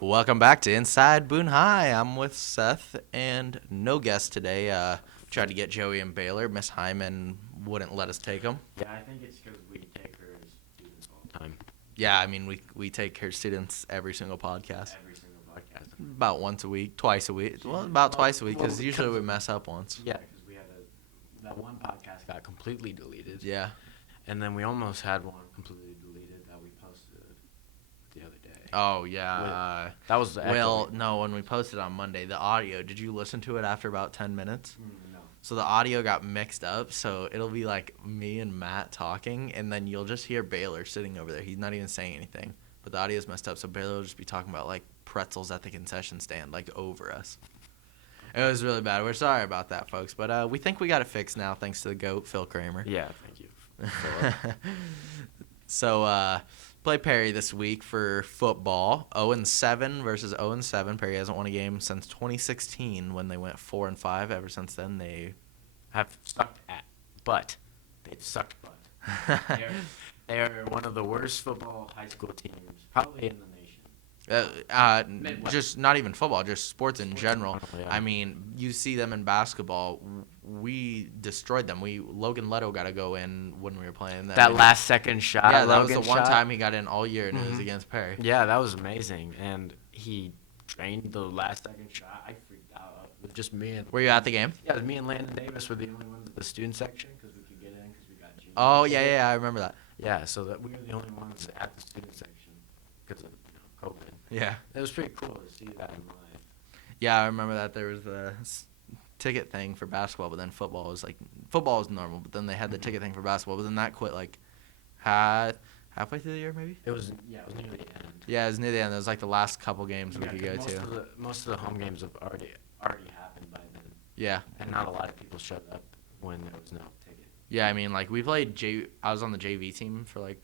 Welcome back to Inside Boone High. I'm with Seth and no guest today. Tried to get Joey and Baylor. Miss Hyman wouldn't let us take them. Yeah, I think it's because we take her as students all the time. Yeah, I mean, we take her students every single podcast. Every single podcast. About once a week, twice a week. Well, about twice a week because usually we mess up once. Yeah, because we had that one podcast got completely deleted. Yeah. And then we almost had one completely deleted that we posted the other day. Oh, yeah. That was the Well, no, when we posted on Monday, the audio, did you listen to it after about 10 minutes? No. So the audio got mixed up, so it'll be like me and Matt talking, and then you'll just hear Baylor sitting over there. He's not even saying anything, but the audio's messed up, so Baylor will just be talking about, like, pretzels at the concession stand, like, over us. It was really bad. We're sorry about that, folks, but we think we got it fixed now, thanks to the GOAT, Phil Kramer. Yeah, thank you. So, play Perry this week for football. 0-7 versus 0-7. Perry hasn't won a game since 2016 when they went 4-5. Ever since then, they Have sucked at, but they've sucked butt. They're one of the worst football high school teams probably in the nation. Midwest. Just not even football, just sports in general. Yeah. I mean, you see them in basketball. We destroyed them. Logan Leto got to go in when we were playing them. That last second shot. Yeah, that was Logan the one shot. time he got in all year, and it was against Perry. Yeah, that was amazing. And he drained the last second shot. I freaked out. It was just me and. Were you at the game? Yeah, it was me and Landon Davis were the only ones at the student section because we could get in because we got juniors. Oh, yeah, I remember that. Yeah, so that we were the only ones at the student section because of COVID. Yeah. It was pretty cool to see that in live. Yeah, I remember that there was the ticket thing for basketball, but then football was normal, but then they had the ticket thing for basketball, but then that quit like halfway through the year maybe? It was near the end. Yeah, it was near the end. It was like the last couple games we could go to. Most of the home games have already happened by then. Yeah. And not a lot of people showed up when there was no ticket. Yeah, I mean, like we played I was on the JV team for like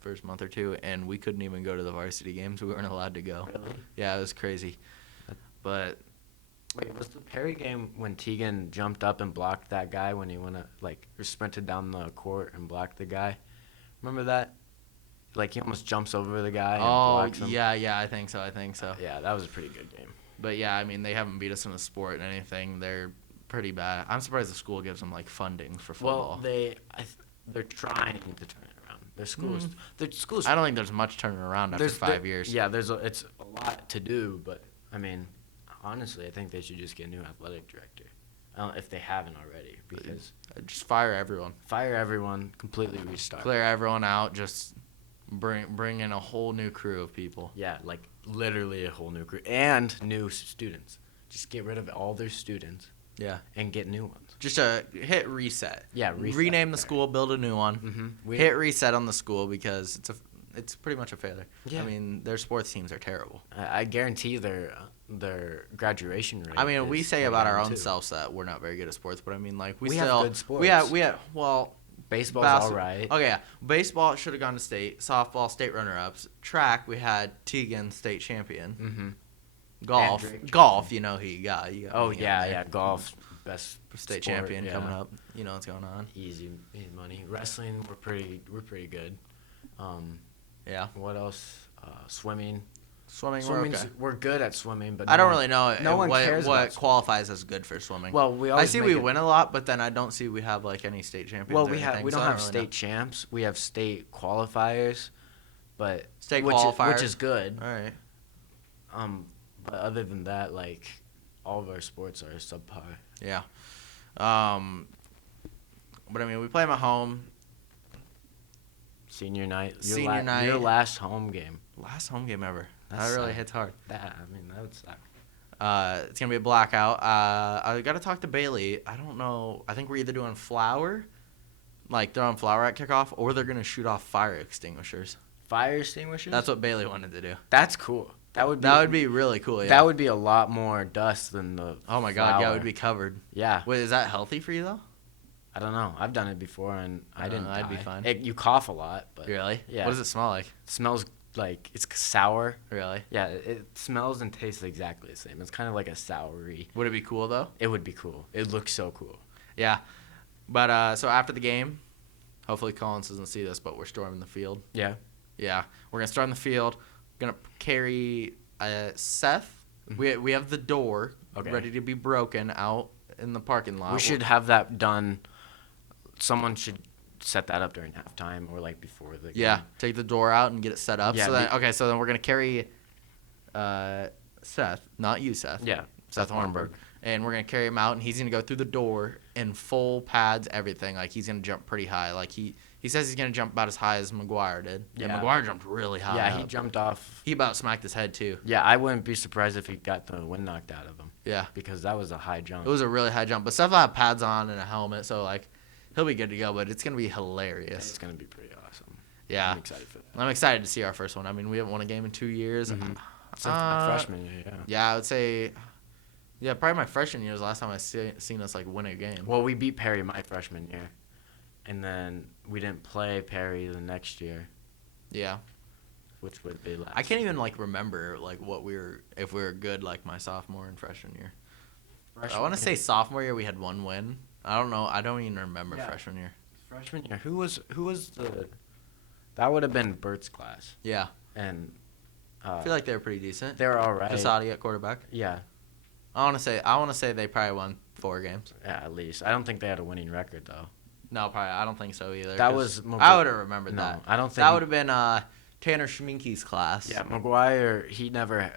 first month or two, and we couldn't even go to the varsity games. We weren't allowed to go. Really? Yeah, it was crazy. But wait, was the Perry game when Tegan jumped up and blocked that guy when he sprinted down the court and blocked the guy? Remember that? Like he almost jumps over the guy and blocks him. yeah, I think so. Yeah, that was a pretty good game. But yeah, I mean, they haven't beat us in a sport and anything. They're pretty bad. I'm surprised the school gives them like funding for football. Well, they're trying to turn it around. Their schools. I don't think there's much turning around after 5 years. Yeah, it's a lot to do, but I mean, honestly, I think they should just get a new athletic director, if they haven't already. Because just fire everyone, completely restart. clear everyone out, just bring in a whole new crew of people. Yeah, like literally a whole new crew and new students. Just get rid of all their students. Yeah. And get new ones. Just hit reset. Yeah, reset. Rename the school, build a new one. Mm-hmm. Hit reset on the school because it's pretty much a failure. Yeah. I mean, their sports teams are terrible. I guarantee their graduation rate. I mean, we say about our own too. selves that we're not very good at sports, but I mean, like we We still have good sports. we have well. Baseball's all right. Okay, yeah. Baseball should have gone to state. Softball, state runner-ups. Track, we had Tegan, state champion. Mm-hmm. Golf, you know who you got. Oh, yeah, golf, best state sport, champion yeah. coming up. You know what's going on. Easy money. Wrestling, we're pretty good. Yeah. What else? Swimming. We're okay. good at swimming, but I don't really know what qualifies as good for swimming. Well, I see we win a lot, but then I don't see we have like any state champions. Well, or we anything, don't so I have really state know. champs. We have state qualifiers, but Qualifiers, which is good. All right. But other than that, like all of our sports are subpar. Yeah. But I mean, we play them at home. Senior night. Night. Your last home game. Last home game ever. That That really sucks. hits hard. That would suck. It's gonna be a blackout. I gotta talk to Bailey. I don't know. I think we're either doing flour, like throwing flour at kickoff, or they're gonna shoot off fire extinguishers. Fire extinguishers. That's what Bailey wanted to do. That's cool. That would be really cool. Yeah. That would be a lot more dust than the. Oh my god! Yeah, it flour. would be covered. Yeah. Wait, is that healthy for you though? I don't know. I've done it before and I didn't. I'd be die. fine. You cough a lot, but Really? Yeah. What does it smell like? it smells like it's sour. Really? Yeah, it smells and tastes exactly the same. It's kind of like a soury. Would it be cool though? It would be cool. It looks so cool. Yeah. But so after the game, hopefully Collins doesn't see this, but we're storming the field. Yeah. Yeah, we're gonna storm the field. Gonna carry Seth, we have the door Okay. ready to be broken out in the parking lot. We should have that done. Someone should set that up during halftime or like before the game. Yeah, take the door out and get it set up. Yeah, So then we're gonna carry Seth, not you, Seth. Yeah. Seth Hornberg. And we're gonna carry him out, and he's gonna go through the door in full pads, everything. Like he's gonna jump pretty high. Like he says he's gonna jump about as high as McGuire did. Yeah, McGuire jumped really high. Yeah, he up. jumped off. He about smacked his head too. Yeah, I wouldn't be surprised if he got the wind knocked out of him. Yeah, Because that was a high jump. it was a really high jump. But Seth will have pads on and a helmet, so like he'll be good to go. But it's gonna be hilarious. It's gonna be pretty awesome. Yeah, I'm excited for that. I'm excited to see our first one. I mean, we haven't won a game in 2 years. Since my freshman year, yeah. Yeah, I would say. Yeah, probably my freshman year was the last time I seen us like win a game. Well, we beat Perry my freshman year, and then we didn't play Perry the next year, Yeah, which would be last. I can't even like remember like if we were good like my sophomore and freshman year. I want to say sophomore year we had 1 win. I don't know. I don't even remember freshman year. Freshman year. Who was the? That would have been Bert's class, Yeah, and I feel like they were pretty decent. they were all right. Casati at quarterback. Yeah, I want to say they probably won 4 games. yeah, at least. I don't think they had a winning record though. No, probably I don't think so either. That 'cause was I would have remembered No, that. I don't think That would have been Tanner Schminke's class. Yeah, McGuire. He never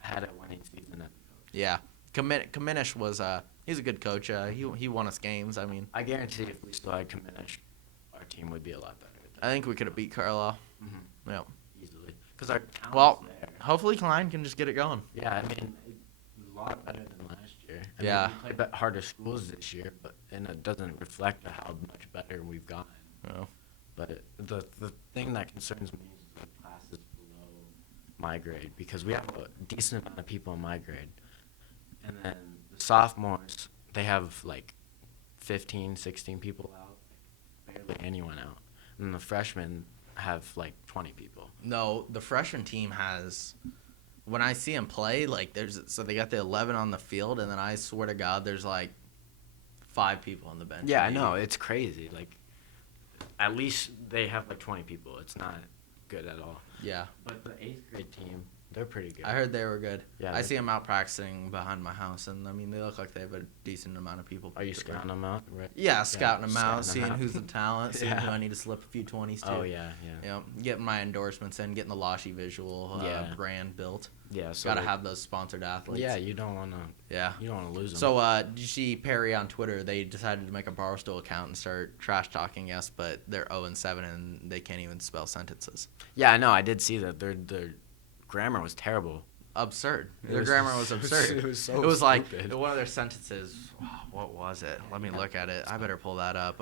had a winning season. Yeah. Kaminish was he's a good coach. He won us games. I mean, I guarantee if we still had Kaminish, our team would be a lot better. I think we could have beat Carlisle. Mm-hmm. Yeah. Easily. Because our talent's Well, there. hopefully Klein can just get it going. Yeah, I mean, it's a lot better than last year. I Yeah. mean, we played harder schools this year, and it doesn't reflect how much better we've gotten. Oh. But the thing that concerns me is the classes below my grade, because we have a decent amount of people in my grade. And then the sophomores, they have like 15, 16 people out, barely anyone out. And the freshmen have like 20 people. No, the freshman team has. When I see them play, like they got the 11 on the field, and then I swear to God, there's like 5 people on the bench. Yeah, I know. It's crazy. Like, at least they have like 20 people. It's not good at all. Yeah. But the 8th grade team, they're pretty good. I heard they were good. Yeah, I see them out practicing behind my house, and I mean they look like they have a decent amount of people. Are you scouting them out? Right? Yeah, scouting them out, scouting them seeing out. who's the talent, seeing Yeah. who I need to slip a few 20s to. Oh, yeah. You know, getting my endorsements in, getting the Loshy visual brand built. Yeah, so Got to have those sponsored athletes. Yeah, you don't want to. Yeah. You don't want to lose them. So, did you see Perry on Twitter? They decided to make a Barstool account and start trash talking us, but they're 0-7 and they can't even spell sentences. Yeah, I know. I did see that. Their grammar was terrible. Absurd. It Their was- grammar was it was- absurd. it was so It was like stupid. one of their sentences. What was it? Let me look at it. I better pull that up.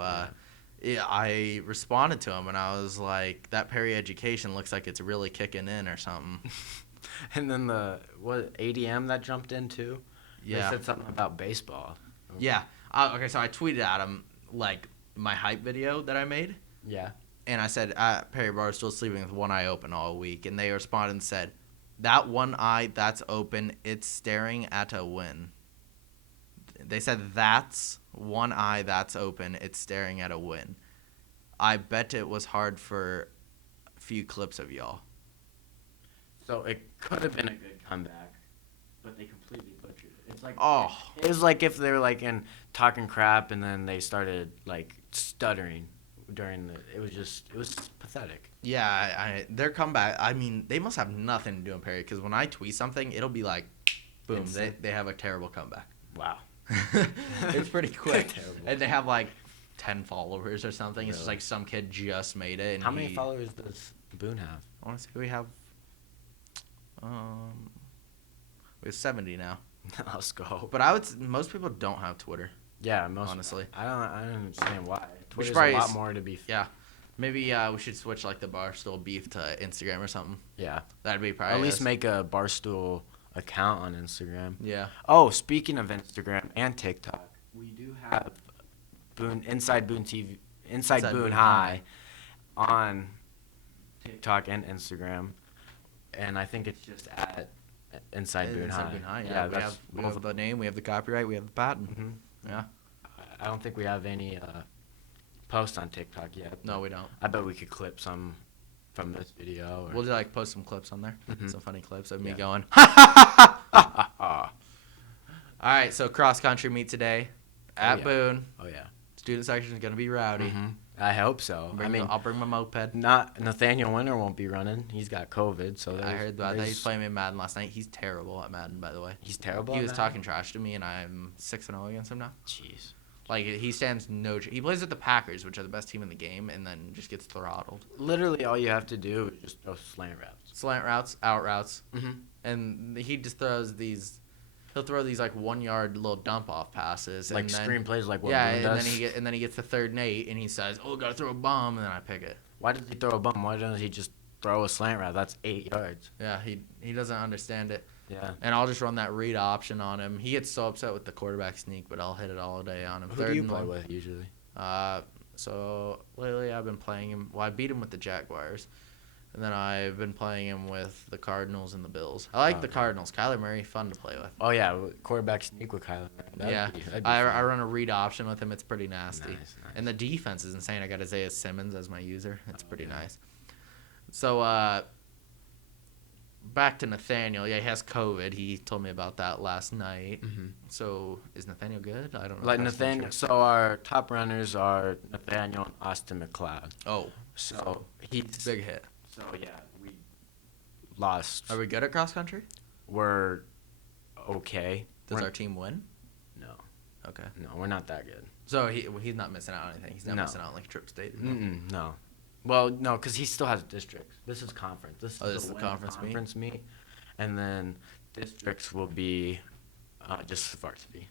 Yeah, I responded to him and I was like, "That Perry education looks like it's really kicking in or something." And then what ADM that jumped in too? Yeah. They said something about baseball. Yeah. Okay, so I tweeted at him like my hype video that I made. Yeah. And I said, Perry Barstool's sleeping with one eye open all week. And they responded and said, "That one eye that's open, it's staring at a win." They said, "That's one eye that's open, it's staring at a win." I bet it was hard for a few clips of y'all. So it could have been a good comeback, but they completely butchered it. It's like Oh. it was like if they were like in talking crap and then they started like stuttering during it was pathetic. Yeah, their comeback, I mean, they must have nothing to do in Perry. Because when I tweet something, it'll be like, boom, they have a terrible comeback. Wow. It's pretty quick. Terrible. And they have like 10 followers or something. It's just Really? like some kid just made it. And How many followers does Boone have? I want to say we have 70 now. Let's go. But most people don't have Twitter. Yeah, most honestly. I don't understand why. We should Twitter's a probably lot more to be. Yeah. Maybe we should switch like the Barstool beef to Instagram or something. Yeah. That'd be probably At least us. make a Barstool account on Instagram. Yeah. Oh, speaking of Instagram and TikTok, we do have Inside Boone TV, Inside Boone Boone High on TikTok and Instagram, and I think it's just at Inside Boone High. Boone High, Yeah, we have both the name, we have the copyright, we have the patent. Mhm. Yeah. I don't think we have any posts on TikTok yet. No, we don't. I bet we could clip some from this video. Or... We'll just post some clips on there. Some funny clips of me going. All right, so cross country meet today at Boone. Oh yeah. Student section is gonna be rowdy. I hope so. I'll bring my moped. Not Nathaniel Winter won't be running. He's got COVID, so I heard about that. He's playing me in Madden last night. He's terrible at Madden, by the way. He's terrible. He was talking trash to me, and I'm 6-0 against him now. Jeez. He stands no. He plays with the Packers, which are the best team in the game, and then just gets throttled. Literally, all you have to do is just throw slant routes. Slant routes, out routes, and he just throws these. He'll throw these 1 yard little dump off passes, like screen plays, like what Boone does. And then he gets to 3rd and 8, and he says, "Oh, gotta throw a bomb," and then I pick it. Why does he throw a bomb? Why doesn't he just throw a slant route? That's 8 yards. Yeah, he doesn't understand it. Yeah. And I'll just run that read option on him. He gets so upset with the quarterback sneak, but I'll hit it all day on him. Who do you play with usually? So lately I've been playing him. Well, I beat him with the Jaguars, and then I've been playing him with the Cardinals and the Bills. I like the Cardinals. Kyler Murray, fun to play with. Oh yeah, quarterback sneak with Kyler Murray. I run a read option with him. It's pretty nasty. Nice. And the defense is insane. I got Isaiah Simmons as my user. It's pretty nice. So back to Nathaniel. Yeah, he has COVID. He told me about that last night. So is Nathaniel good? I don't know. Nathaniel. So our top runners are Nathaniel and Austin McLeod. Oh, so he's big hit. So yeah, we lost. Are we good at cross country? We're okay. Does our team win? No. Okay. No, we're not that good. So he's not missing out on anything. He's not missing out on trip state. No. Well, no, because he still has districts. This is conference. This is the conference meet, and then districts will be just varsity.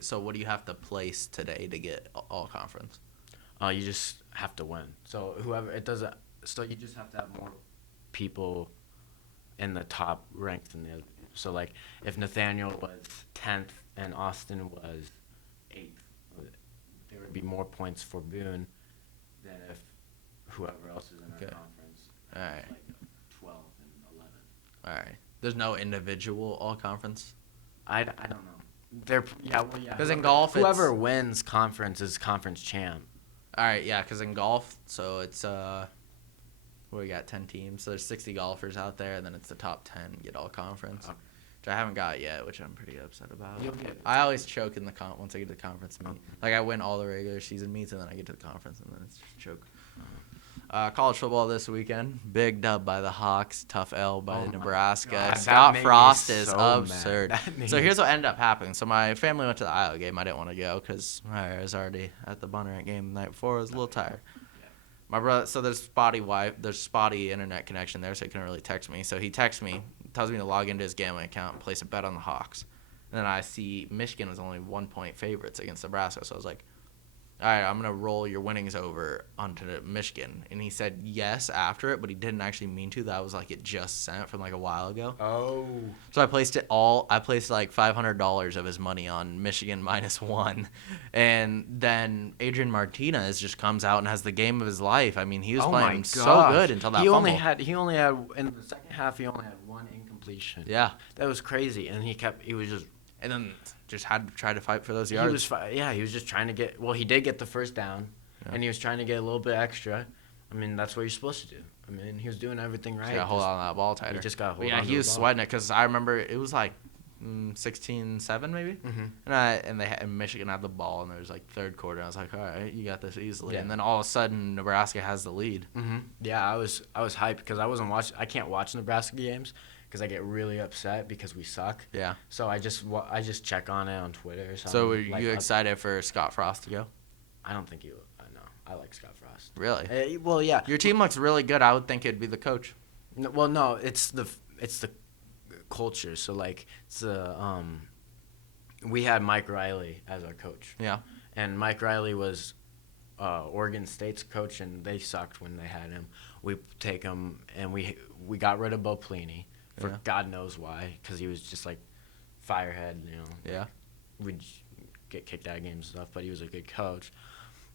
So what do you have to place today to get all conference? You just have to win. So whoever it doesn't. So you just have to have more people in the top ranked than the other. So if Nathaniel was 10th and Austin was 8th, there would be more points for Boone than if whoever else is in our conference. All right. 12 and 11. All right. There's no individual all conference. I don't know. Because in golf, whoever wins conference is conference champ. All right. Yeah. Because in golf, so it's we got 10 teams. So there's 60 golfers out there, and then it's the top 10 get all conference, which I haven't got yet, which I'm pretty upset about. You'll get it. I always choke in the once I get to the conference meet. I win all the regular season meets, and then I get to the conference, and then it's just a choke. College football this weekend. Big dub by the Hawks. Tough L by Nebraska. God, Scott Frost is so absurd. So here's what ended up happening. So my family went to the Iowa game. I didn't want to go because I was already at the Bunner game the night before. I was a little tired. My brother, so there's spotty internet connection there, so he couldn't really text me. So he texts me, tells me to log into his gambling account and place a bet on the Hawks. And then I see Michigan was only 1-point favorites against Nebraska. So I was like, all right, I'm going to roll your winnings over onto Michigan. And he said yes after it, but he didn't actually mean to. That was it just sent from a while ago. Oh. So I placed it all. I placed $500 of his money on Michigan -1. And then Adrian Martinez just comes out and has the game of his life. I mean, he was playing so good until that fumble. He only had, in the second half, he only had 1 incompletion. Yeah. That was crazy. And he was just. And then just had to try to fight for those yards. He was just trying to get. Well, he did get the first down, and he was trying to get a little bit extra. I mean, that's what you're supposed to do. I mean, he was doing everything right. Yeah, hold on to that ball tighter. He just got hold on. Yeah, he was sweating it because I remember it was 16-7 maybe, and Michigan had the ball, and there was third quarter. And I was like, all right, you got this easily. Yeah. And then all of a sudden, Nebraska has the lead. Yeah, I was hyped because I wasn't watching. I can't watch Nebraska games because I get really upset because we suck. Yeah. So I just check on it on Twitter or something. So were you excited for Scott Frost to go? I don't think I know. I like Scott Frost. Really? Well, yeah. Your team looks really good. I would think it'd be the coach. No, it's the culture. So we had Mike Riley as our coach. Yeah. And Mike Riley was Oregon State's coach, and they sucked when they had him. We take him, and we got rid of Bo Pelini for God knows why, because he was just firehead, Yeah. We'd get kicked out of games and stuff, but he was a good coach.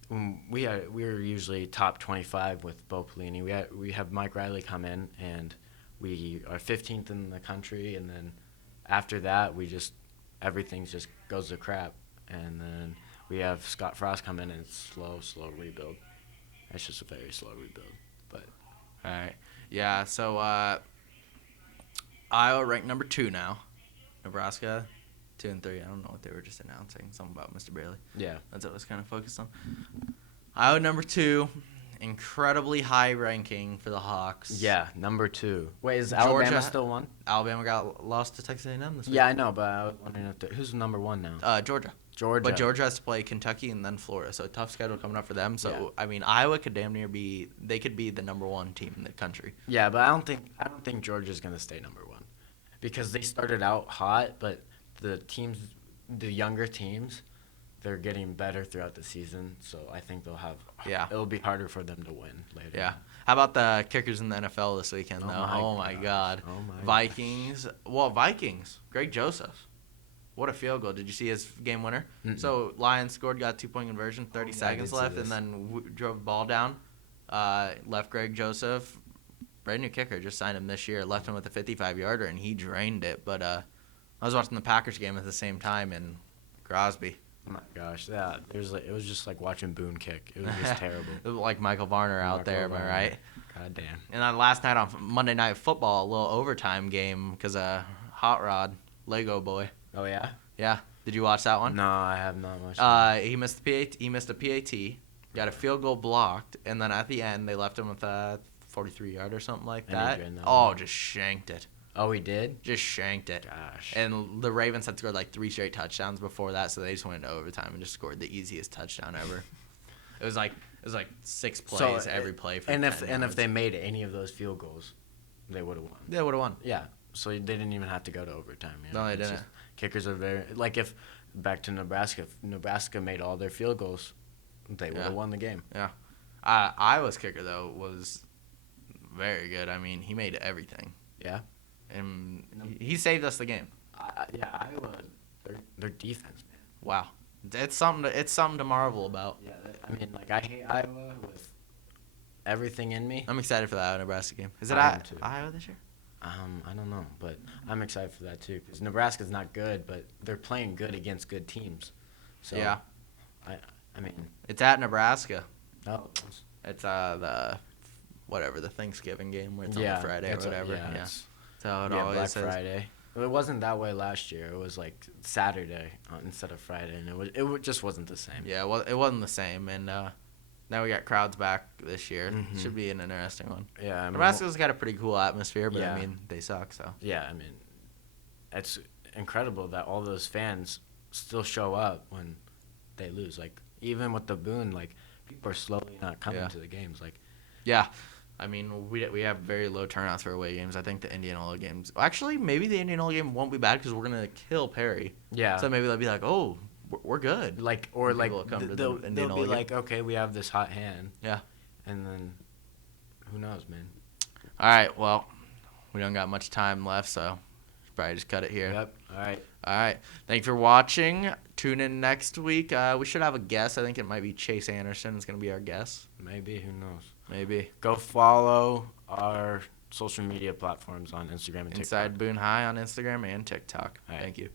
We were usually top 25 with Bo Pelini. We have Mike Riley come in, and we are 15th in the country, and then after that everything just goes to crap, and then we have Scott Frost come in, and it's slow rebuild. It's just a very slow rebuild, but All right. Yeah, so Iowa ranked number 2 now. Nebraska 2 and 3. I don't know what they were just announcing. Something about Mr. Bailey. Yeah. That's what I was kind of focused on. Iowa number 2. Incredibly high ranking for the Hawks. Yeah, number 2. Wait, is Georgia- Alabama still one? Alabama got lost to Texas A&M this week. Yeah, I know, but I was wondering who's number 1 now? Georgia. Georgia. But Georgia has to play Kentucky and then Florida, so a tough schedule coming up for them. So Yeah. I mean, Iowa could damn near be. They could be the number 1 team in the country. Yeah, but I don't think Georgia's gonna stay number 1, because they started out hot, but the younger teams, they're getting better throughout the season. So I think they'll have. Yeah. It'll be harder for them to win later. Yeah. How about the kickers in the NFL this weekend, Oh though? my Oh, my gosh. God. Oh my Vikings. Well, Vikings. Greg Joseph. What a field goal. Did you see his game winner? Mm-mm. So, Lions scored, got 2-point conversion, 30 yeah, I seconds did see left, this. and then drove the ball down. Left Greg Joseph. Brand new kicker. Just signed him this year. Left him with a 55-yarder, and he drained it. But I was watching the Packers game at the same time, and Crosby. Oh my gosh, yeah. It was just like watching Boone kick. It was just terrible. Like Michael Varner out Michael there, am I Varner. right? God damn. And then last night on Monday Night Football, a little overtime game because Hot Rod, Lego boy. Oh yeah. Yeah. Did you watch that one? No, I have not much. He missed a PAT, got a field goal blocked, and then at the end they left him with a 43-yard or something like And he that. drained that Oh, one. just shanked it. Oh, he did. Just shanked it. Gosh. And the Ravens had scored like 3 straight touchdowns before that, so they just went into overtime and just scored the easiest touchdown ever. It was like 6 plays every play for and 10 if yards. they made any of those field goals, they would have won. They would have won. Yeah. So they didn't even have to go to overtime. You know? No, they It's didn't. just- kickers are very like if back to Nebraska. If Nebraska made all their field goals, they would have won the game. Yeah. Iowa's kicker, though, was very good. I mean, he made everything. Yeah. And he saved us the game. Yeah, Iowa, their defense, man. Wow. It's something to marvel about. Yeah, I mean, like I hate Iowa with everything in me. I'm excited for the Iowa-Nebraska game. Is it I am too. Iowa this year? I don't know, but I'm excited for that too because Nebraska's not good, but they're playing good against good teams. So Yeah. I mean, It's at Nebraska. no, It's the Thanksgiving game where it's on a Friday or whatever. Yeah. it's- So it yeah, always Black is. Friday. It wasn't that way last year. It was like Saturday instead of Friday, and just wasn't the same. Yeah, well, it wasn't the same, and now we got crowds back this year. Mhm. Should be an interesting one. Yeah, I mean, Nebraska's got a pretty cool atmosphere, but Yeah. I mean they suck. So yeah, I mean, it's incredible that all those fans still show up when they lose. Like even with the Boone, like people are slowly not coming Yeah. to the games. Like yeah, I mean we have very low turnouts for away games. I think the Indianola games. Actually, maybe the Indianola game won't be bad because we're gonna kill Perry. yeah, So maybe they'll be like, oh, we're good. like or when like people come to the they'll Indianola be game. like, okay, we have this hot hand. Yeah. And then who knows, man? All right. Well, we don't got much time left, so probably just cut it here. Yep. All right. All right. Thank you for watching. Tune in next week. We should have a guest. I think it might be Chase Anderson is going to be our guest. Maybe, who knows? Maybe. Go follow our social media platforms on Instagram and TikTok. Inside Boone High on Instagram and TikTok. All right. Thank you.